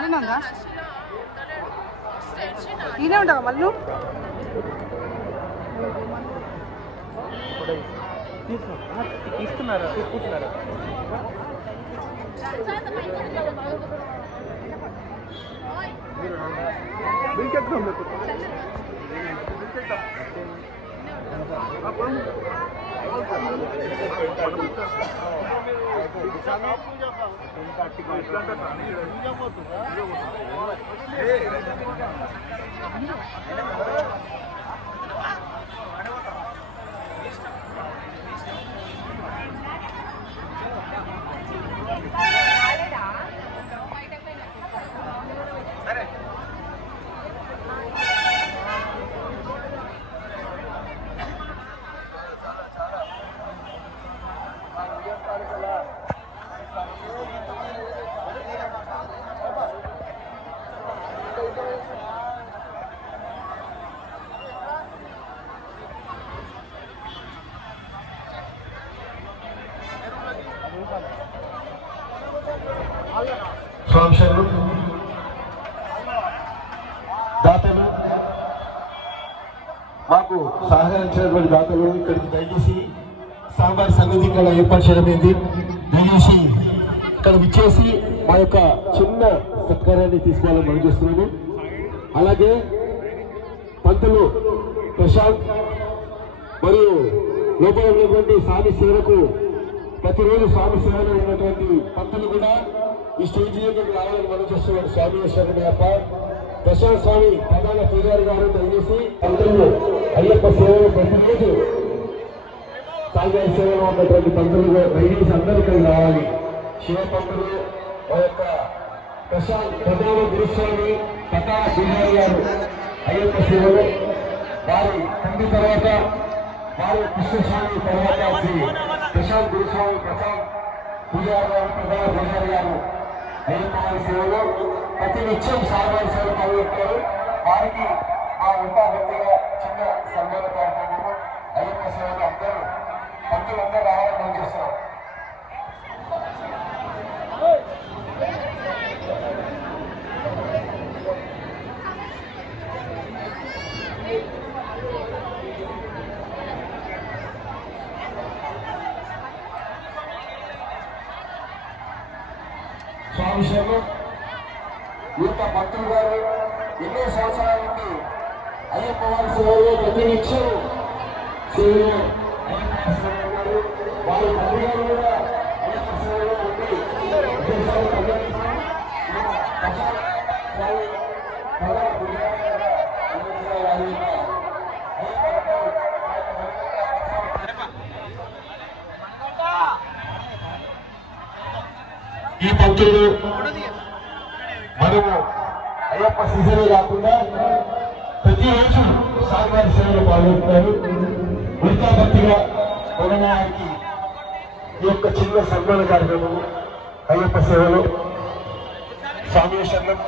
అవునా ఈయనే ఉంటావా మళ్ళీ తీసుకున్నారా తీసుకుంటున్నారా స్వాంశలు దాతలు మాకు సహకరించినటువంటి దాతలు ఇక్కడికి దయచేసి సాంబార్ సన్నిధి ఇక్కడ ఏర్పాటు చేయడం ఏంటి దయచేసి ఇక్కడ విచ్చేసి మా యొక్క చిన్న సత్కారాన్ని తీసుకోవాలని మనం చేస్తున్నాము. అలాగే పంతులు ప్రశాంత్ మరియు లోపల ఉన్నటువంటి స్వామి సేవకు ప్రతిరోజు స్వామి సేవలో ఉన్నటువంటి పంతులు కూడా ఈ స్టేజ్ దగ్గరికి రావాలని మనం చేస్తున్నాడు. స్వామి శరణయ్యప్ప ప్రశాంత్ స్వామి ప్రధాన పూజారి గారు దయచేసి పంతులు అయ్యప్ప సేవలు ప్రతిరోజు స్వామివారి సేవలో ఉన్నటువంటి పంతులు దయచేసి అందరూ ఇక్కడికి రావాలి. శివ పంతులు మా యొక్క ప్రశాంత్ ప్రధాన గురుస్వామి ప్రధాన పూజారి గారు అయ్యప్ప సేవలు వారి తండ్రి తర్వాత వారి కృష్ణస్వామి తర్వాత ప్రశాంత్ గురుస్వామి ప్రశాంత్ పూజారి గారు ప్రధాన పూజారి గారు అయ్యప్ప వారి సేవలో ప్రతి నిత్యం స్వామివారి సేవలు పాల్గొంటారు. వారికి మా ఇంకా వ్యక్తిగా చిన్న సన్మాన కార్యక్రమము అయ్యప్ప సేవలు అందరూ పంతులందరూ రావాలని మనం చేస్తున్నాం. స్వామి సేవ యువత భక్తులు గారు ఎన్నో సంవత్సరాల నుండి అయ్యప్ప వారి సేవలో ప్రతి నిత్యం సేవలో అయ్యప్ప సేవ ఉన్నారు. వారి తండ్రి గారు కూడా అయ్యప్ప సేవలో ఉండి ఈ పంతులు మనము అయ్యప్ప సీజనే కాకుండా ప్రతిరోజు స్వామివారి సేవలో పాల్గొంటున్నారు. వృత్తాభక్తిగా కొనడానికి ఈ యొక్క చిన్న సన్మాన కార్యక్రమం అయ్యప్ప సేవలో స్వామి శరణం